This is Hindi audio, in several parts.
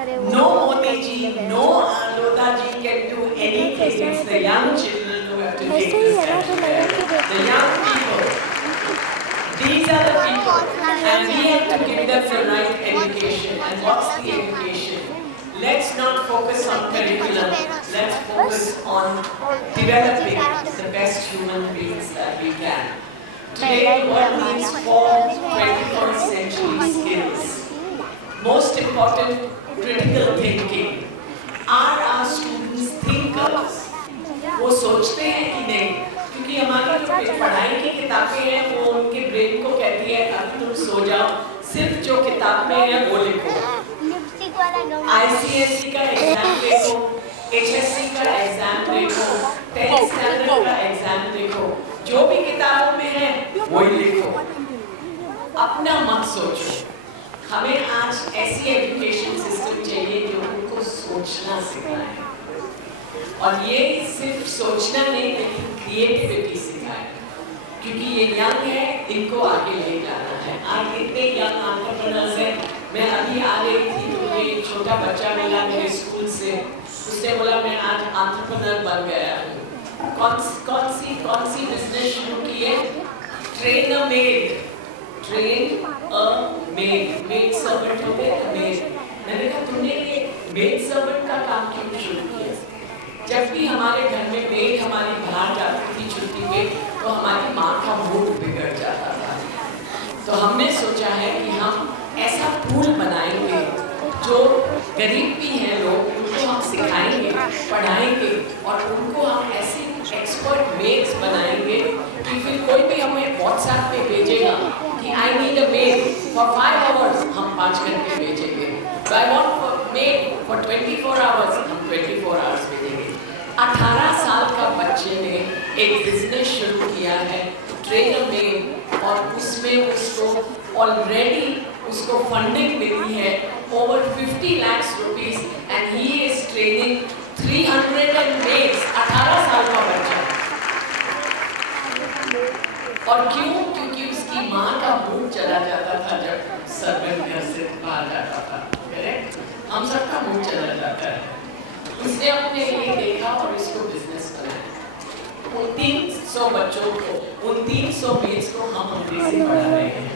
No Modi ji, no Lodha ji can do anything. It's the young children who have to take this country. The young people. These are the people, and we have to give them the right education. And what's the education? Let's not focus on curriculum. Let's focus on developing the best human beings that we can. Today, the world needs 4 21st century skills. Most important, critical thinking. Are our students thinkers? वो सोचते हैं कि नहीं? क्योंकि हमारी जो पढ़ाई की किताबें हैं वो उनके ब्रेन को कहती है अभी तुम सो जाओ, सिर्फ जो किताब में है वो लिखो। ICSE का एग्जाम देखो, HSC का एग्जाम देखो, 10th स्टैंडर्ड का एग्जाम देखो, जो भी किताबों में है वही लिखो। अपना मत सोचो। हमें आज ऐसी एजुकेशन सिस्टम चाहिए जो उनको सोचना सिखाए, और ये सिर्फ सोचना नहीं लेकिन क्रिएटिविटी सिखाए, क्योंकि ये यंग है, इनको आगे ले जाना है। आज इतने यंग एंटरप्रेन्योर्स हैं। मैं अभी आ रही थी तो मुझे एक छोटा बच्चा मिला मेरे स्कूल से, उसने बोला मैं आज एंटरप्रेन्योर बन गया हूँ। कौन सी बिजनेस शुरू की है? ट्रेन अ मेड, मेड सर्वेंट हो गए मेड। मैंने कहा तुमने ये मेड सर्वेंट का काम क्यों शुरू किया? जब भी हमारे घर में मेड हमारी बाहर जाती थी छुट्टी पे तो हमारी माँ का मूड बिगड़ जाता था। तो हमने सोचा है कि हम ऐसा पूल बनाएंगे जो गरीब भी हैं लोग, उनको हम सिखाएंगे, पढ़ाएंगे, और उनको हम ऐसे एक्सपर्ट मेड्स बनाएंगे कि फिर कोई भी हमें व्हाट्सएप पे भेजेगा कि I need a made for 5 hours, हम 5 घंटे भेजेंगे। I want made for 24 hours, हम 24 आवर्स भेजेंगे। 18 साल का बच्चे ने एक बिजनेस शुरू किया है, ट्रेन अ मेड, और उसमें उसको ऑलरेडी उसको फंडिंग मिली है over 50 lakhs rupees, and he is training 300 maids। 18 साल का बच्चा। और क्यों? क्योंकि उसकी माँ का मूड चला जाता था जब सर्वेंट घर से बाहर जाता था। करेक्ट? हम सबका मूड चला जाता है। उसने अपने लिए देखा और इसको बिजनेस बनाया। उन 300 बच्चों को, उन 300 मेड्स को हम अंग्रेजी पढ़ा रहे हैं,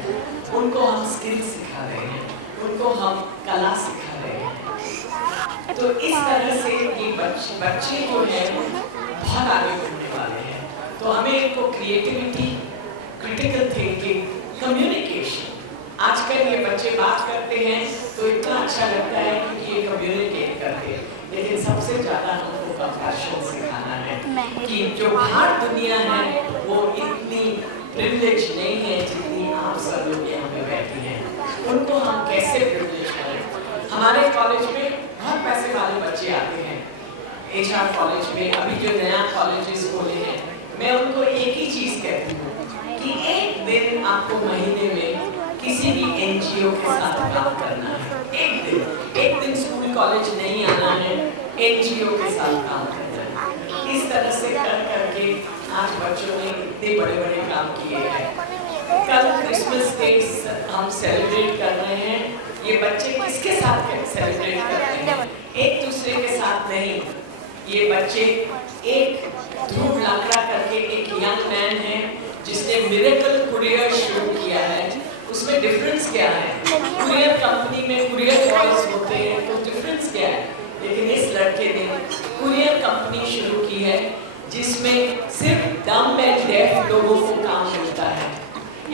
उनको हम स्किल सिखा रहे हैं, उनको हम कला सिखा रहे हैं। तो इस तरह से ये बच्चे जो हैं बहुत आगे बढ़ने वाले हैं। तो हमें इनको क्रिएटिविटी, क्रिटिकल थिंकिंग, कम्युनिकेशन, आजकल ये बच्चे बात करते हैं तो इतना अच्छा लगता है क्योंकि ये कम्युनिकेट करते हैं, लेकिन सबसे ज़्यादा हमको कंपैशन सिखाना है कि जो बाहर दुनिया है वो इतनी प्रिविलेज नहीं है जितनी आप सब लोग यहाँ पे बैठी हैं। उनको हम कैसे प्रिविलेज करें? हमारे कॉलेज में बहुत पैसे वाले बच्चे आते हैं, HR कॉलेज में अभी जो नया कॉलेजेस खोले हैं, मैं उनको एक ही चीज़ कहती हूँ कि एक दिन आपको महीने में किसी भी NGO के साथ काम करना है। एक दिन स्कूल कॉलेज नहीं आना है, NGO के साथ काम करना है। इस तरह से कर करके आज बच्चों ने इतने बड़े बड़े काम किए हैं। कल क्रिसमस डे हम सेलिब्रेट कर रहे हैं। ये बच्चे किसके साथ सेलिब्रेट कर रहे हैं? एक दूसरे के साथ नहीं। ये बच्चे, एक ध्रुव लाकड़ा करके एक यंग मैन है जिसने मिरेकल कुरियर शुरू किया है। उसमें डिफरेंस क्या है? कुरियर कंपनी में कुरियर बॉयज होते हैं, तो डिफरेंस क्या है? लेकिन इस लड़के ने कुरियर कंपनी शुरू की है जिसमें सिर्फ डम एंड डेफ लोगों को काम मिलता है।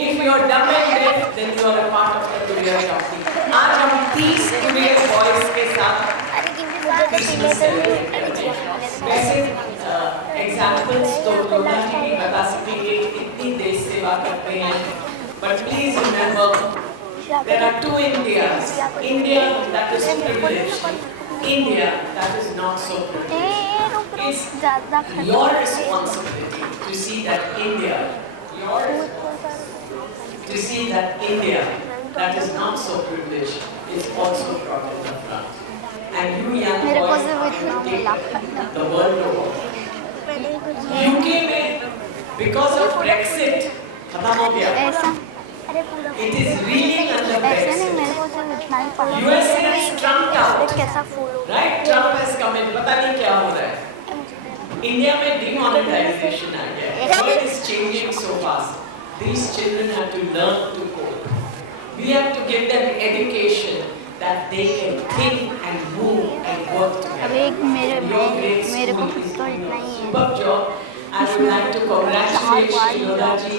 If you are dumb and deaf, then you are a part of the courier company. आज हम 30 courier boys के साथ क्रिसमस सेलिब्रेट करते हैं। वैसे एग्जाम्पल्स तो लोधा जी भी बता सकेंगे, इतनी देश सेवा करते हैं। But please remember, there are 2 Indias. India that is privileged, India that is not so privileged. It's your responsibility to see that India that is not so privileged is also brought in the front. And you young boys are take the world over. UK में because of Brexit खत्म हो गया. It is reeling under Brexit. USA is trumped out. ऐसा follow right, Trump has come in, पता नहीं क्या हो रहा है इंडिया में, डिमोनेटाइजेशन आ गया है, world is changing so fast, these children have to learn to cope, we have to give them education that they can think and move and work together. अब एक मेरे को is तो इतना ही है। superb job. I would like to congratulate Shiloda ji,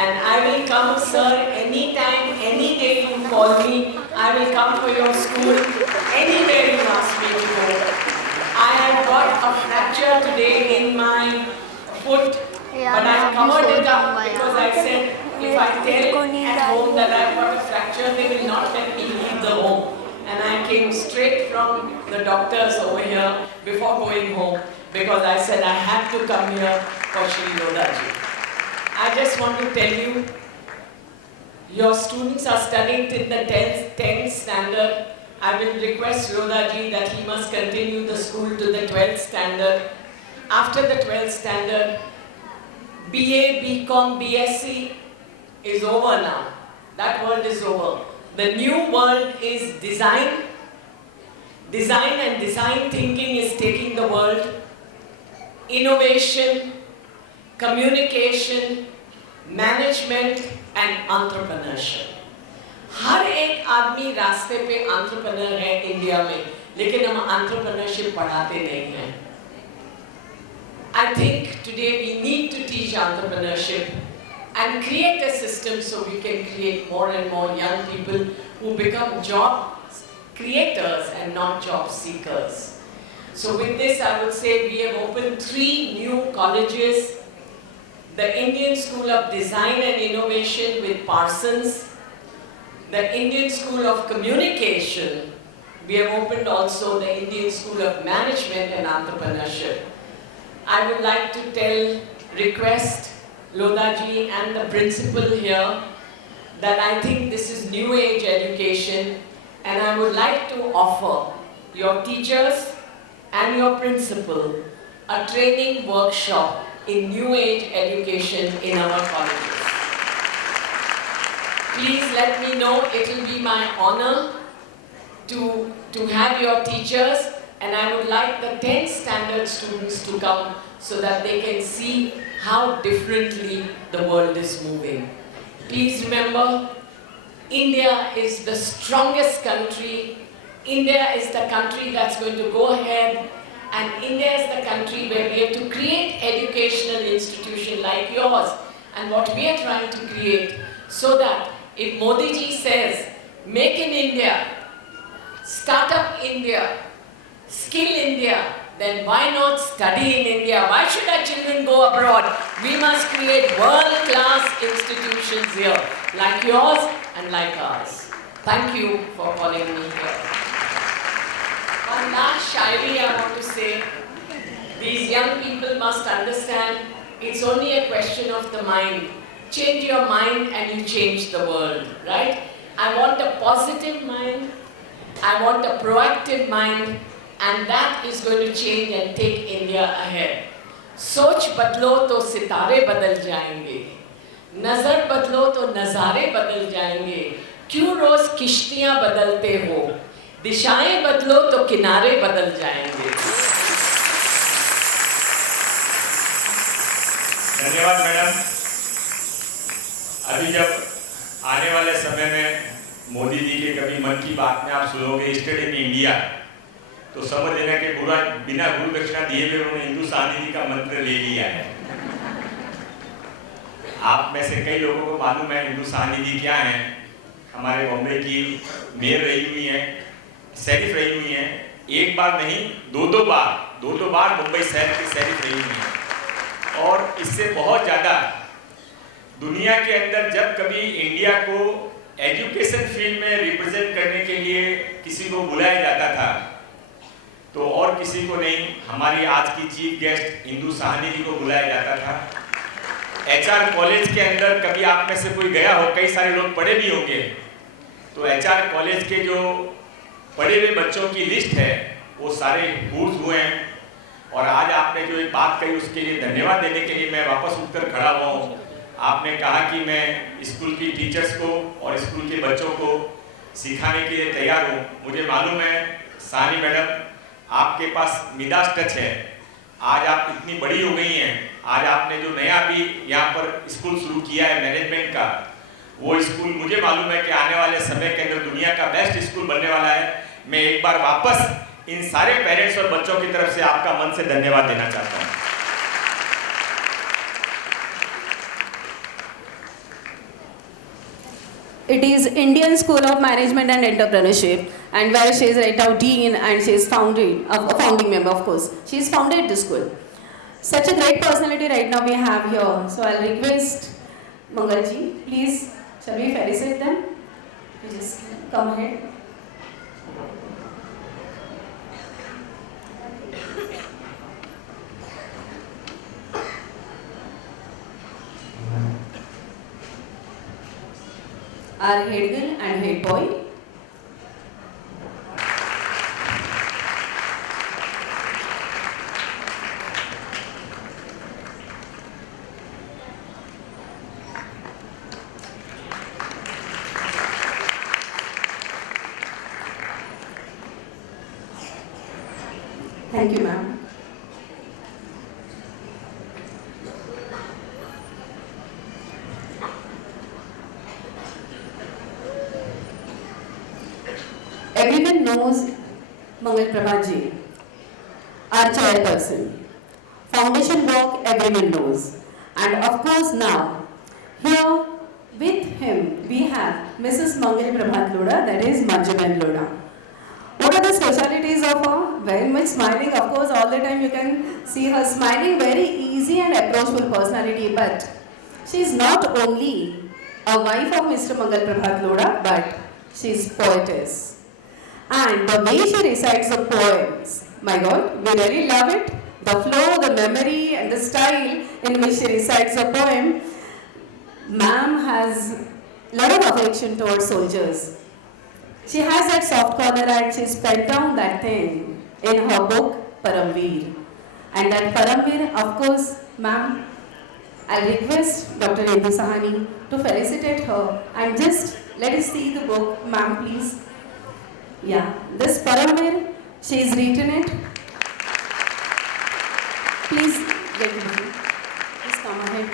and I will come, sir, anytime, any day you call me. I will come for your school anywhere you ask me to go. I have got a fracture today in my foot, but I covered it up because I said if I tell at home that I've got a fracture, they will not let me leave the home. And I came straight from the doctors over here before going home, because I said I had to come here for Shri Lodha ji. I just want to tell you, your students are studying till the 10th standard. I will request Lodha ji that he must continue the school to the 12th standard. After the 12th standard, BA, BCom, BSc is over now. That world is over. The new world is design. Design and design thinking is taking the world. Innovation, communication, management and entrepreneurship. हर एक आदमी रास्ते पे एंटरप्रेन्योर है इंडिया में, लेकिन हम एंटरप्रेन्योरशिप पढ़ाते नहीं हैं. I think today we need to teach entrepreneurship and create a system so we can create more and more young people who become job creators and not job seekers. So with this, I would say we have opened 3 new colleges. The Indian School of Design and Innovation with Parsons, the Indian School of Communication. We have opened also the Indian School of Management and Entrepreneurship. I would like to request Lodha ji and the principal here that I think this is new age education, and I would like to offer your teachers and your principal a training workshop in new age education in our colleges. Please let me know, it will be my honor to have your teachers, and I would like the 10th standard students to come so that they can see how differently the world is moving. Please remember, India is the strongest country. India is the country that's going to go ahead, and India is the country where we have to create educational institution like yours, and what we are trying to create, so that if Modi ji says, make in India, start up India, skill India, then why not study in India? Why should our children go abroad? We must create world-class institutions here, like yours and like ours. Thank you for calling me here. One last shairi I want to say. These young people must understand, it's only a question of the mind. Change your mind and you change the world, right? I want a positive mind, I want a proactive mind, and that is going to change and take India ahead. सोच बदलो तो सितारे बदल जाएंगे, नजर बदलो तो नजारे बदल जाएंगे, क्यों रोज किश्तियां बदलते हो, दिशाएं बदलो तो किनारे बदल जाएंगे. धन्यवाद मैडम. अभी जब आने वाले समय में मोदी जी के कभी मन की बात में आप सुनोगे स्टेट इन इंडिया, तो समझ लेना कि पूरा बिना गुरु दक्षिणा दिए हुए उन्होंने हिंदुस्तान निधि का मंत्र ले लिया है. आप में से कई लोगों को मालूम है हिंदुस्तान निधि क्या है. हमारे बॉम्बे की मेयर रही हुई हैं, शरीफ रही हुई हैं, एक बार नहीं दो बार मुंबई शहर की शरीफ रही हुई हैं. और इससे बहुत ज़्यादा दुनिया के अंदर जब कभी इंडिया को एजुकेशन फील्ड में रिप्रेजेंट करने के लिए किसी को बुलाया जाता था, तो और किसी को नहीं, हमारी आज की चीफ गेस्ट इंदु साहनी जी को बुलाया जाता था. HR कॉलेज के अंदर कभी आप में से कोई गया हो, कई सारे लोग पढ़े भी होंगे, तो HR कॉलेज के जो पढ़े हुए बच्चों की लिस्ट है वो सारे पूर्व हुए हैं. और आज आपने जो एक बात कही उसके लिए धन्यवाद देने के लिए मैं वापस उठकर खड़ा हुआ हूँ. आपने कहा कि मैं स्कूल की टीचर्स को और स्कूल के बच्चों को सिखाने के लिए तैयार हूँ। मुझे मालूम है सानी मैडम आपके पास मिडास टच है। आज आप इतनी बड़ी हो गई हैं, आज आपने जो नया भी यहाँ पर स्कूल शुरू किया है मैनेजमेंट का, वो स्कूल मुझे मालूम है कि आने वाले समय के अंदर दुनिया का बेस्ट स्कूल बनने वाला है। मैं एक बार वापस इन सारे पेरेंट्स और बच्चों की तरफ से आपका मन से धन्यवाद देना चाहता हूँ। It is Indian School of Management and Entrepreneurship, and where she is right now dean, and she is a founding member, of course. She is founded the school. Such a great personality right now we have here. So I'll request Mangalji, please, shall we felicitate them? You just come ahead. Our head girl and head boy. Thank you, ma'am. Everyone knows Mangal Prabhaji, our chairperson. Foundation work everyone knows. And of course now, here with him we have Mrs. Mangal Prabhat Loda, that is Manjuben Loda. What are the specialities of her? Very much smiling, of course, all the time you can see her smiling, very easy and approachable personality. But she is not only a wife of Mr. Mangal Prabhat Loda, but she is poetess. And the way she recites the poems, my God, we really love it. The flow, the memory, and the style in which she recites the poem. Ma'am has a lot of affection towards soldiers. She has that soft corner and she's penned down that thing in her book, Paramveer. And that Paramveer, of course, ma'am, I'll request Dr. Indu Sahani to felicitate her and just let us see the book, ma'am, please. Yeah, this Paramveer, she's written it. Please get it. Please come ahead.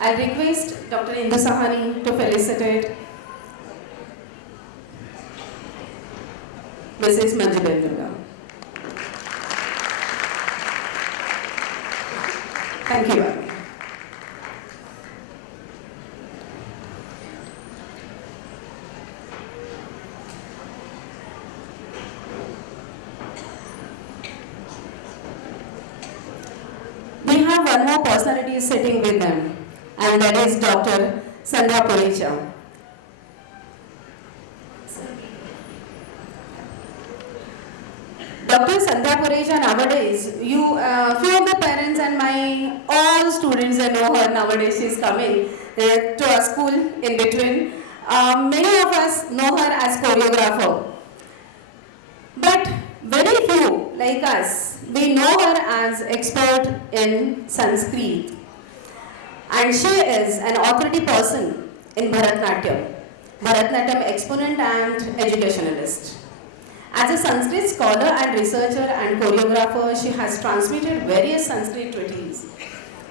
I'll request Dr. Indu Sahani to felicitate Mrs. Manjuben Loda. Thank you, ma'am. We have one more personality sitting with them, and that is Dr. Sandhya Purecha. Dr. Sandhya Purecha, nowadays, few of the parents and my all students that know her nowadays, she is coming to our school in between. Many of us know her as choreographer, but very few like us, we know her as expert in Sanskrit, and she is an authority person in Bharatanatyam exponent and educationalist. As a Sanskrit scholar and researcher and choreographer, she has transmitted various Sanskrit treatises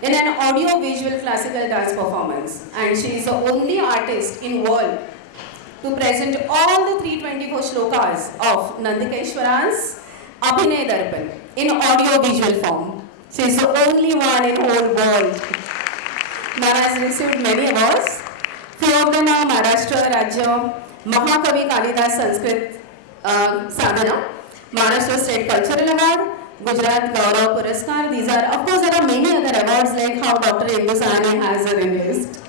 in an audio-visual classical dance performance, and she is the only artist in world to present all the 324 shlokas of Nandikeshwara's Abhinay Darpan in audio-visual form. She is the only one in whole world. Ma'am has received many awards. Few of them are Maharashtra Rajya Mahakavi Kalidas Sanskrit Sadhana, Maharashtra State Cultural Award, Gujarat Gaurav Puraskar. These are, of course, there are many other awards like how Dr. Indu Sahani has a list.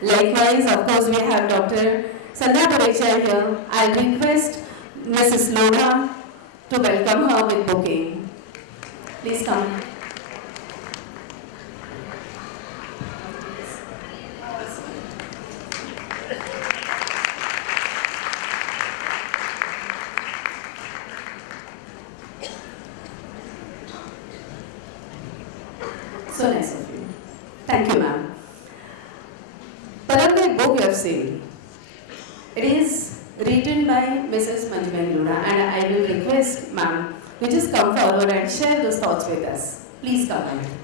Likewise, of course, we have Dr. Sandhya Purecha here. I'll request Mrs. Loda to welcome her with bouquet. Please come. So nice of you. Thank you, ma'am. Paramveer book you have seen. It is Alura, and I will request ma'am to just come forward and share those thoughts with us. Please come ahead.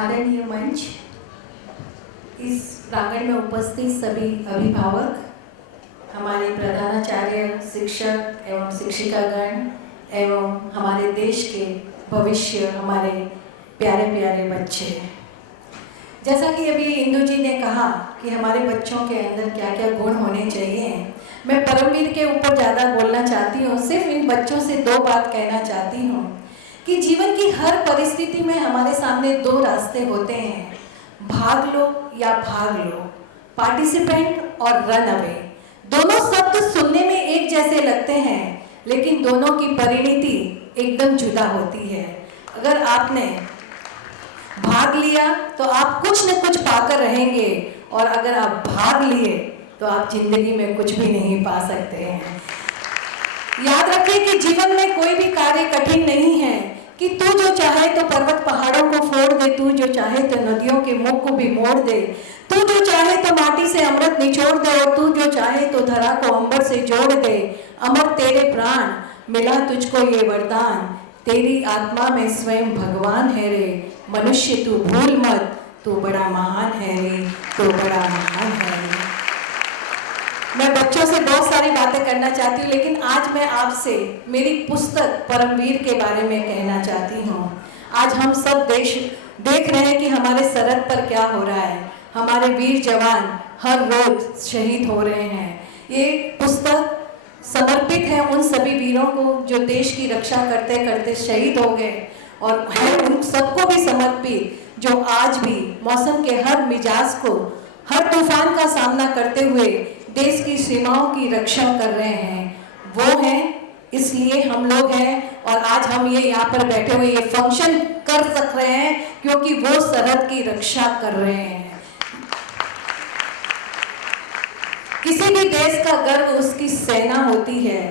आदरणीय मंच, इस प्रांगण में उपस्थित सभी अभिभावक, हमारे प्रधानाचार्य, शिक्षक एवं शिक्षिकागण एवं हमारे देश के भविष्य, हमारे प्यारे प्यारे बच्चे, जैसा कि अभी इंदु जी ने कहा कि हमारे बच्चों के अंदर क्या क्या गुण होने चाहिए, मैं परमवीर के ऊपर ज़्यादा बोलना चाहती हूँ। सिर्फ इन बच्चों से 2 बात कहना चाहती हूँ कि जीवन की हर परिस्थिति में हमारे सामने 2 रास्ते होते हैं, भाग लो या भाग लो, पार्टिसिपेंट और रन अवे। दोनों शब्द सुनने में एक जैसे लगते हैं, लेकिन दोनों की परिणति एकदम जुदा होती है। अगर आपने भाग लिया तो आप कुछ न कुछ पाकर रहेंगे, और अगर आप भाग लिए तो आप जिंदगी में कुछ भी नहीं पा सकते हैं। याद रखिए कि जीवन में कोई भी कार्य कठिन नहीं है कि तू जो चाहे तो पर्वत पहाड़ों को फोड़ दे, तू जो चाहे तो नदियों के मुख को भी मोड़ दे, तू जो चाहे तो माटी से अमृत निचोड़ दे, और तू जो चाहे तो धरा को अंबर से जोड़ दे। अमर तेरे प्राण, मिला तुझको ये वरदान, तेरी आत्मा में स्वयं भगवान है रे, मनुष्य तू भूल मत, तू बड़ा महान है रे, तू बड़ा महान है रे। मैं बच्चों से बहुत सारी बातें करना चाहती हूँ, लेकिन आज मैं आपसे मेरी पुस्तक परमवीर के बारे में कहना चाहती हूँ। आज हम सब देश देख रहे हैं कि हमारे सरहद पर क्या हो रहा है। हमारे वीर जवान हर रोज शहीद हो रहे हैं। ये पुस्तक समर्पित है उन सभी वीरों को जो देश की रक्षा करते करते शहीद हो गए, और है उन सबको भी समर्पित जो आज भी मौसम के हर मिजाज को, हर तूफान का सामना करते हुए देश की सीमाओं की रक्षा कर रहे हैं। वो हैं, इसलिए हम लोग हैं, और आज हम ये यहाँ पर बैठे हुए ये फंक्शन कर सक रहे हैं क्योंकि वो सरहद की रक्षा कर रहे हैं। किसी भी देश का गर्व उसकी सेना होती है,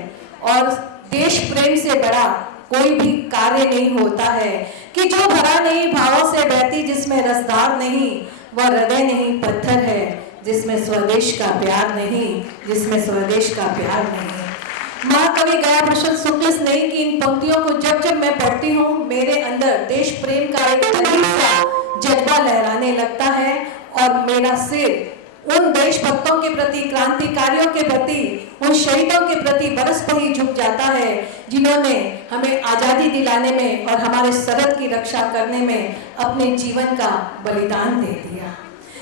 और देश प्रेम से बड़ा कोई भी कार्य नहीं होता है कि जो भरा नहीं भावों से बहती, जिसमें रसधार नहीं, वह हृदय नहीं पत्थर है, जिसमें स्वदेश का प्यार नहीं, जिसमें स्वदेश का प्यार नहीं। महाकवि गया प्रसाद शुक्ल स्नेही की इन पंक्तियों को जब जब मैं पढ़ती हूँ, मेरे अंदर देश प्रेम का एक अजीब सा जज्बा लहराने लगता है, और मेरा सिर उन देशभक्तों के प्रति, क्रांतिकारियों के प्रति, उन शहीदों के प्रति बरस पर ही झुक जाता है, जिन्होंने हमें आज़ादी दिलाने में और हमारे सरहद की रक्षा करने में अपने जीवन का बलिदान दे दिया।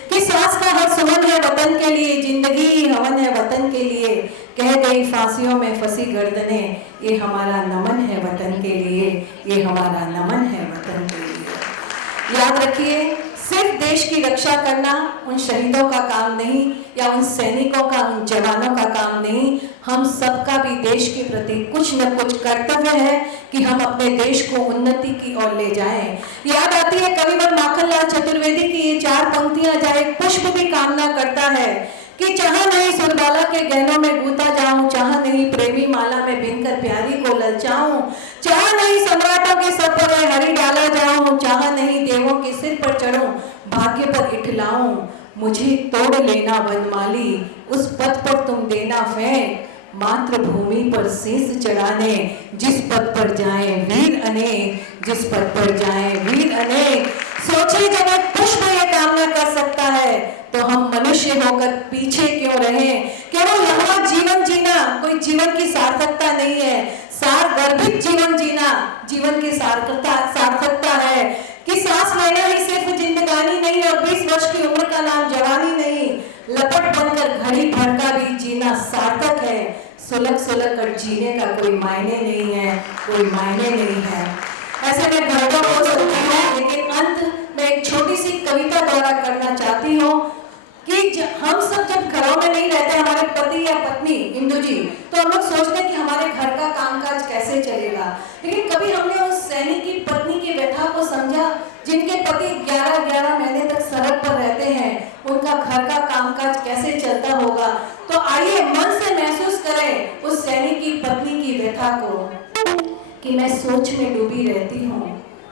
कि सांस का हर सुमन है वतन के लिए, जिंदगी हवन है वतन के लिए, कह गई फांसियों में फंसी गर्दने, ये हमारा नमन है वतन के लिए, ये हमारा नमन है वतन के लिए। याद रखिए, सिर्फ देश की रक्षा करना उन शहीदों का काम नहीं, या उन सैनिकों का, उन जवानों का काम नहीं, हम सबका भी देश के प्रति कुछ न कुछ कर्तव्य है कि हम अपने देश को उन्नति की ओर ले जाएं। याद आती है कविवर माखनलाल चतुर्वेदी की ये 4 पंक्तियां, जहाँ एक पुष्प भी कामना करता है कि चाह नहीं सुरबाला के गहनों में गूंथा जाऊं, चाह नहीं प्रेमी माला में बिनकर प्यारी को ललचाऊं, चाह नहीं सम्राटों के सर पर हरी डाला जाऊं, चाह नहीं देवों के सिर पर चढ़ूं, भाग्य पर इठलाऊं, मुझे तोड़ लेना वनमाली, उस पथ पर तुम देना फेंक, मातृभूमि पर शीश चढ़ाने, जिस पथ पर जाएं वीर अनेक, जिस पथ पर जाएं वीर अनेक। सोचिए, जब एक पुष्प ये कामना कर सकता है तो हम मनुष्य होकर पीछे क्यों रहें? केवल यहाँ जीवन जीना कोई जीवन की सार्थकता नहीं है, सार गर्भित जीवन जीना जीवन की सार्थकता है। कि सांस लेना ही सिर्फ जिंदगानी नहीं, और 20 वर्ष की उम्र का नाम जवानी नहीं, लपट बनकर घड़ी भर का भी जीना सार्थक है। सुलग सुलग कर जीने का कोई मायने नहीं है, कोई मायने नहीं है। ऐसे में घंटों हो सकती है, लेकिन अंत में एक छोटी सी कविता द्वारा करना चाहती हूँ कि हम सब जब घरों में नहीं रहते, हमारे पति या पत्नी, इंदु जी, तो हम लोग सोचते हैं कि हमारे घर का कामकाज कैसे चलेगा, लेकिन कभी हमने उस सैनिक की पत्नी की व्यथा को समझा, जिनके पति 11-11 महीने तक सरहद पर रहते हैं, उनका घर का कामकाज कैसे चलता होगा, तो आइए मन से महसूस करें उस सैनिक की पत्नी की व्यथा को कि मैं सोच में डूबी रहती हूँ,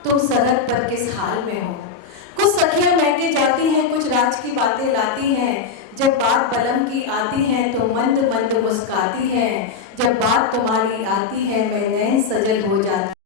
तुम सरहद पर किस हाल में हो। कुछ सखियां महके जाती हैं, कुछ राज की बातें लाती हैं, जब बात पलम की आती है तो मंद मंद मुस्काती है, जब बात तुम्हारी आती है मैं नैन सजल हो जाती